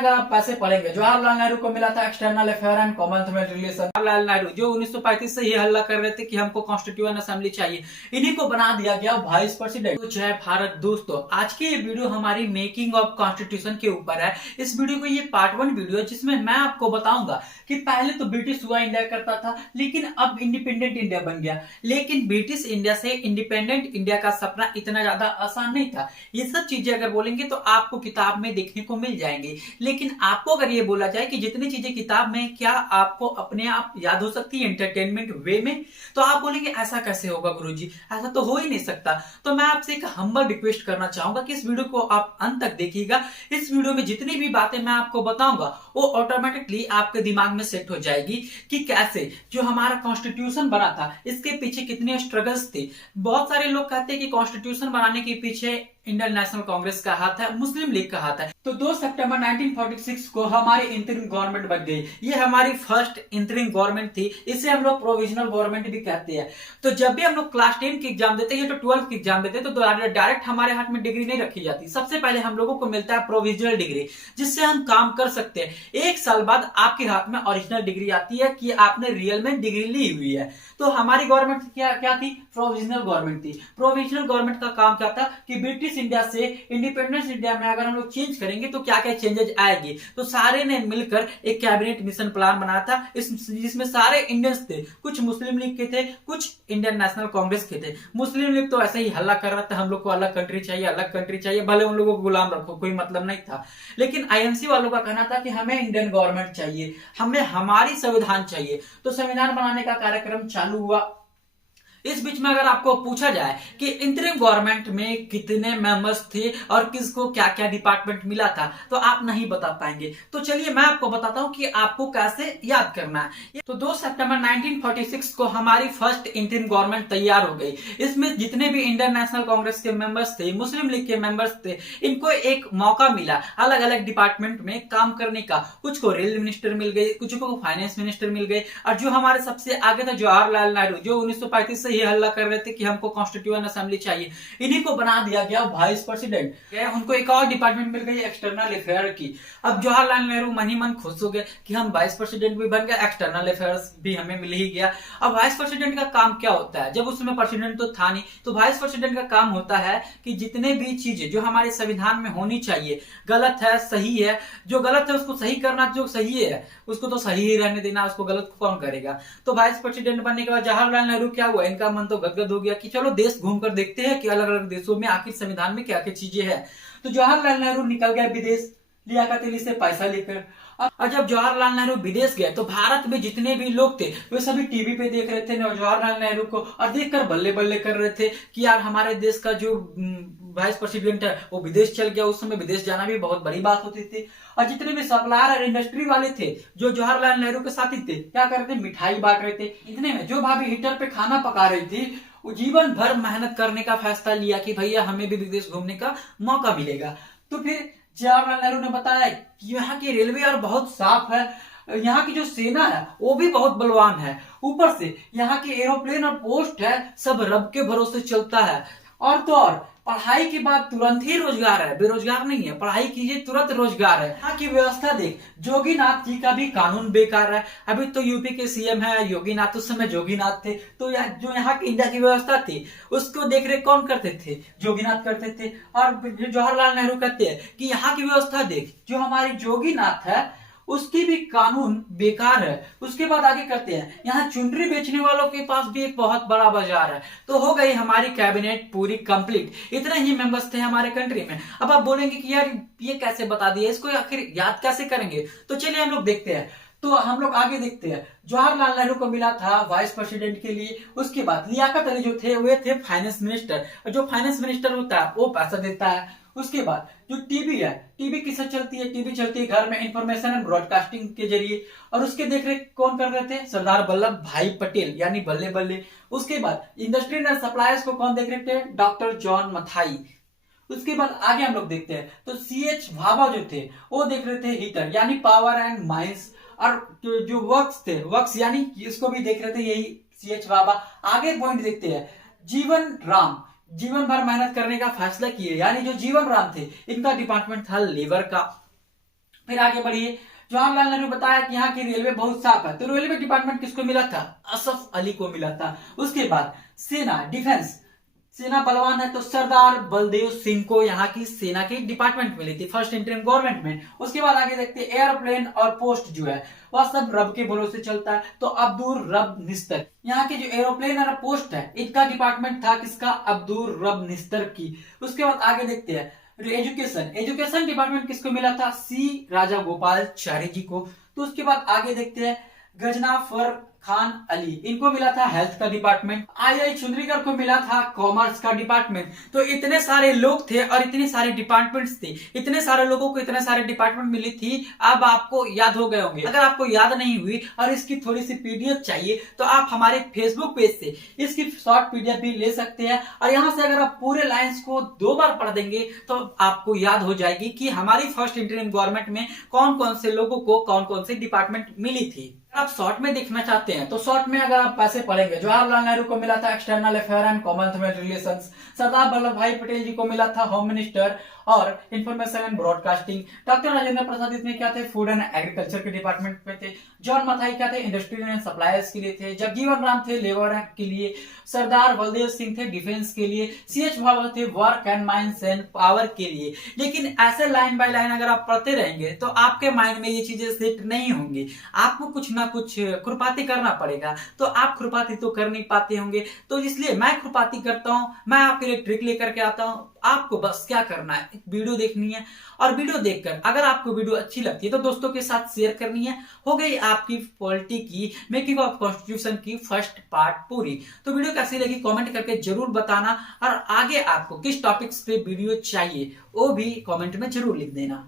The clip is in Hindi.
अगर आप पैसे पढ़ेंगे, जवाहरलाल नेहरू को मिला था external affair and Commonwealth relation. Jawaharlal Nehru जो 1935 से ही हल्ला कर रहे थे कि हमको कॉन्स्टिट्यूएंट असेंबली चाहिए, इन्हीं को बना दिया गया वाइस प्रेसिडेंट। तो जय भारत दोस्तों, आज की ये वीडियो हमारी मेकिंग ऑफ कॉन्स्टिट्यूशन के ऊपर है। इस वीडियो को ये पार्ट 1 वीडियो है, जिसमें मैं आपको बताऊंगा कि पहले तो ब्रिटिश हुआ इंडिया करता था, लेकिन अब इंडिपेंडेंट इंडिया बन गया। लेकिन ब्रिटिश इंडिया से इंडिपेंडेंट इंडिया का सपना इतना ज्यादा आसान नहीं था। ये सब चीजें अगर बोलेंगे तो आपको किताब में देखने को मिल जाएंगी, लेकिन आपको अगर ये बोला जाए कि जितनी चीजें किताब में क्या आपको अपने आप याद हो सकती है एंटरटेनमेंट वे में, तो आप बोलेंगे ऐसा कैसे होगा गुरुजी, ऐसा तो हो ही नहीं सकता। तो मैं आपसे एक हम्बल रिक्वेस्ट करना चाहूंगा कि इस वीडियो को आप अंत तक देखिएगा। इस वीडियो में जितनी भी बातें मैं आपको बताऊंगा वो ऑटोमेटिकली आपके दिमाग में सेट हो जाएगी कि कैसे जो हमारा कॉन्स्टिट्यूशन बना था इसके पीछे कितने स्ट्रगल्स थे। बहुत सारे लोग कहते हैं कि कॉन्स्टिट्यूशन बनाने के पीछे इंडियन नेशनल कांग्रेस का हाथ है, मुस्लिम लीग का हाथ है। तो 2 सितंबर 1946 को हमारी इंटरिम गवर्नमेंट बन गई। ये हमारी फर्स्ट इंटरिम गवर्नमेंट थी, इसे हम लोग प्रोविजनल गवर्नमेंट भी कहते हैं। तो जब भी हम लोग क्लास 10 की एग्जाम देते हैं तो 12th की एग्जाम देते हैं तो डायरेक्ट हमारे हाथ में डिग्री नहीं रखी जाती। सबसे पहले हम लोगों को मिलता है प्रोविजनल डिग्री, जिससे हम काम कर सकते हैं। 1 साल बाद आपके हाथ में ओरिजिनल डिग्री आती है कि आपने रियल में डिग्री ली हुई है। तो हमारी गवर्नमेंट क्या थी? प्रोविजनल गवर्नमेंट थी। प्रोविजनल गवर्नमेंट का काम क्या था कि ब्रिटिश इंडिया से इंडिपेंडेंस इंडिया में अगर हम लोग चेंज करेंगे तो क्या क्या चेंजेस आएगी। तो सारे ने मिलकर एक कैबिनेट मिशन प्लान बनाया था, जिसमें सारे इंडियंस थे। कुछ मुस्लिम लीग के थे, कुछ इंडियन नेशनल कांग्रेस के थे। मुस्लिम लीग तो ऐसे ही हल्ला कर रहा था, हम लोग को अलग कंट्री चाहिए, अलग कंट्री चाहिए, भले उन लोगों को गुलाम रखो, कोई मतलब नहीं था। लेकिन आईएनसी वालों का कहना था कि हमें इंडियन गवर्नमेंट चाहिए, हमें हमारी संविधान चाहिए। तो संविधान बनाने का कार्यक्रम चालू हुआ। इस बीच में अगर आपको पूछा जाए कि इंटरिम गवर्नमेंट में कितने मेंबर्स थे और किसको क्या क्या डिपार्टमेंट मिला था, तो आप नहीं बता पाएंगे। तो चलिए मैं आपको बताता हूं कि आपको कैसे याद करना है। तो 2 सितंबर 1946 को हमारी फर्स्ट इंटरिम गवर्नमेंट तैयार हो गई। इसमें जितने भी इंडियन नेशनल कांग्रेस के मेंबर्स थे, मुस्लिम लीग के मेंबर्स थे, इनको एक मौका मिला अलग अलग डिपार्टमेंट में काम करने का। कुछ को रेल मिनिस्टर मिल गई, कुछ को फाइनेंस मिनिस्टर मिल गए, और जो हमारे सबसे आगे था जवाहरलाल नेहरू, जो 1935 ये हल्ला कर रहे थे कि हमको कॉन्स्टिट्यूएंट असेंबली चाहिए, इन्हीं को बना दिया गया वाइस प्रेसिडेंट। उनको एक और डिपार्टमेंट मिल गई एक्सटर्नल अफेयर की। अब जवाहरलाल नेहरू मन ही मन खुश हो गए कि हम वाइस प्रेसिडेंट भी बन गए, एक्सटर्नल अफेयर्स भी हमें मिल ही गया। अब वाइस प्रेसिडेंट का काम क्या होता है? जब उस समय प्रेसिडेंट तो था नहीं, तो वाइस प्रेसिडेंट का काम होता है कि जितने भी चीजें जो हमारे संविधान में होनी चाहिए, गलत है सही है, जो गलत है उसको सही करना, जो सही है उसको तो सही ही रहने देना, उसको गलत कौन करेगा। तो वाइस प्रेसिडेंट बनने के बाद जवाहरलाल नेहरू क्या हुआ, इनका मन तो गदगद हो गया कि चलो देश घूमकर देखते हैं कि अलग अलग देशों में आखिर संविधान में क्या क्या चीजें हैं। तो जवाहरलाल नेहरू निकल गए विदेश, लियाकत अली से पैसा लेकर। और जब जवाहरलाल नेहरू विदेश गए तो भारत में जितने भी लोग थे वे सभी टीवी पे देख रहे थे जवाहरलाल नेहरू को, और देखकर बल्ले बल्ले कर रहे थे कि यार हमारे देश का जो वाइस प्रेसिडेंट है वो विदेश चल गया। उस समय विदेश जाना भी बहुत बड़ी बात होती थी। और जितने भी सप्लायर और इंडस्ट्री वाले थे जो जवाहरलाल नेहरू के साथी थे, क्या कर रहे थे? मिठाई बांट रहे थे। इतने में जो भाभी हीटर पे खाना पका रही थी, वो जीवन भर मेहनत करने का फैसला लिया कि भैया हमें भी विदेश घूमने का मौका मिलेगा। तो फिर जवाहरलाल नेहरू ने बताया कि यहाँ की रेलवे और बहुत साफ है, यहाँ की जो सेना है वो भी बहुत बलवान है, ऊपर से यहाँ के एरोप्लेन और पोस्ट है सब रब के भरोसे चलता है, और तो और पढ़ाई के बाद तुरंत ही रोजगार है, बेरोजगार नहीं है, पढ़ाई कीजिए तुरंत रोजगार है। यहाँ की व्यवस्था देख, जोगीनाथ जी का भी कानून बेकार है। अभी तो यूपी के सीएम है योगीनाथ, उस समय जोगीनाथ थे। तो जो यहाँ की इंडिया की व्यवस्था थी उसको देख रेख कौन करते थे? जोगीनाथ करते थे। और जवाहरलाल नेहरू कहते हैं कि यहाँ की व्यवस्था देख, जो हमारी जोगीनाथ है उसकी भी कानून बेकार है। उसके बाद आगे करते हैं, यहाँ चुनरी बेचने वालों के पास भी एक बहुत बड़ा बाजार है। तो हो गई हमारी कैबिनेट पूरी कंप्लीट। इतने ही मेंबर्स थे हमारे कंट्री में। अब आप बोलेंगे कि यार ये कैसे बता दिया, इसको आखिर याद कैसे करेंगे? तो चलिए हम लोग देखते हैं। तो हम लोग आगे देखते हैं। जवाहरलाल नेहरू को मिला था वाइस प्रेसिडेंट के लिए। उसके बाद लियाकत अली जो थे वे थे फाइनेंस मिनिस्टर, और जो फाइनेंस मिनिस्टर होता है वो पैसा देता है। उसके बाद जो टीवी है, टीवी किससे चलती है? टीवी चलती है घर में इंफॉर्मेशन एंड ब्रॉडकास्टिंग के जरिए, और उसके देखरेख कौन कर रहे थे? सरदार वल्लभ भाई पटेल, यानी बल्ले बल्ले। उसके बाद इंडस्ट्री एंड सप्लायर्स को कौन देख रहे थे? Doctor John Mathai. उसके बाद आगे हम लोग देखते हैं तो सीएच भाभा जो थे वो देख रहे थे हीटर, यानी पावर एंड माइंस। और जो वर्क्स थे, वर्क्स यानी इसको भी देख रहे थे यही सीएच भाभा। आगे पॉइंट देखते हैं, जीवन राम जीवन भर मेहनत करने का फैसला किए, यानी जो जीवन राम थे इनका डिपार्टमेंट था लेबर का। फिर आगे बढ़िए। जवाहरलाल नेहरू बताया कि यहाँ की रेलवे बहुत साफ है, तो रेलवे डिपार्टमेंट किसको मिला था? असफ अली को मिला था। उसके बाद सेना, डिफेंस, सेना बलवान है तो सरदार बलदेव सिंह को यहाँ की सेना की डिपार्टमेंट मिली थी फर्स्ट इंटरिम गवर्नमेंट में। उसके बाद आगे देखते हैं एयरप्लेन और पोस्ट जो है वह सब रब के भरोसे चलता है, तो अब्दुल रब निस्तर, यहाँ के जो एरोप्लेन और पोस्ट है इनका डिपार्टमेंट था किसका? अब्दुल रब निस्तर की। उसके बाद आगे देखते हैं एजुकेशन, एजुकेशन डिपार्टमेंट किसको मिला था? सी राजा गोपालाचारी जी को। तो उसके बाद आगे देखते हैं गजनाफर खान अली, इनको मिला था हेल्थ का डिपार्टमेंट। आई चुंद्रीकर को मिला था कॉमर्स का डिपार्टमेंट। तो इतने सारे लोग थे और इतने सारे डिपार्टमेंट्स थे, इतने सारे लोगों को इतने सारे डिपार्टमेंट मिली थी। अब आपको याद हो गए होंगे। अगर आपको याद नहीं हुई और इसकी थोड़ी सी पीडीएफ चाहिए तो आप हमारे फेसबुक पेज से इसकी शॉर्ट पीडीएफ भी ले सकते हैं। और यहाँ से अगर आप पूरे लाइंस को 2 बार पढ़ देंगे तो आपको याद हो जाएगी कि हमारी फर्स्ट इंटरिम गवर्नमेंट में कौन कौन से लोगों को कौन कौन से डिपार्टमेंट मिली थी। आप शॉर्ट में देखना चाहते हैं तो शॉर्ट में अगर आप पैसे पढ़ेंगे, जवाहरलाल नेहरू को मिला था external affair and commonwealth relations, Sardar Vallabh Bhai Patel ji को मिला था होम मिनिस्टर और information and broadcasting, doctor Rajendra Prasad इसमें क्या थे? फूड एंड एग्रीकल्चर के डिपार्टमेंट में थे, जॉन मथाई क्या थे? इंडस्ट्री एंड सप्लायर्स के लिए थे, जगजीवन राम थे लेबर के लिए, सरदार बलदेव सिंह थे डिफेंस के लिए, सीएच भावल थे work and mines and power के लिए। लेकिन ऐसे लाइन बाय लाइन अगर आप पढ़ते रहेंगे तो आपके माइंड में ये चीजें सेट नहीं होंगी, आपको कुछ ना कुछ खुरपाती करना पड़ेगा। तो आप खुरपाती तो कर नहीं पाते होंगे, तो इसलिए मैं खुरपाती करता हूं, मैं आपके लिए ट्रिक लेकर के आता हूं। आपको बस क्या करना है, एक वीडियो देखनी है और वीडियो देखकर अगर आपको वीडियो अच्छी लगती है तो दोस्तों के साथ शेयर करनी है। हो गई आपकी पॉलिटी की मेकिंग ऑफ कॉन्स्टिट्यूशन की फर्स्ट पार्ट पूरी। तो वीडियो कैसी लगी कमेंट करके जरूर बताना और आगे आपको किस टॉपिक्स पे वीडियो चाहिए वो भी कमेंट में जरूर लिख देना।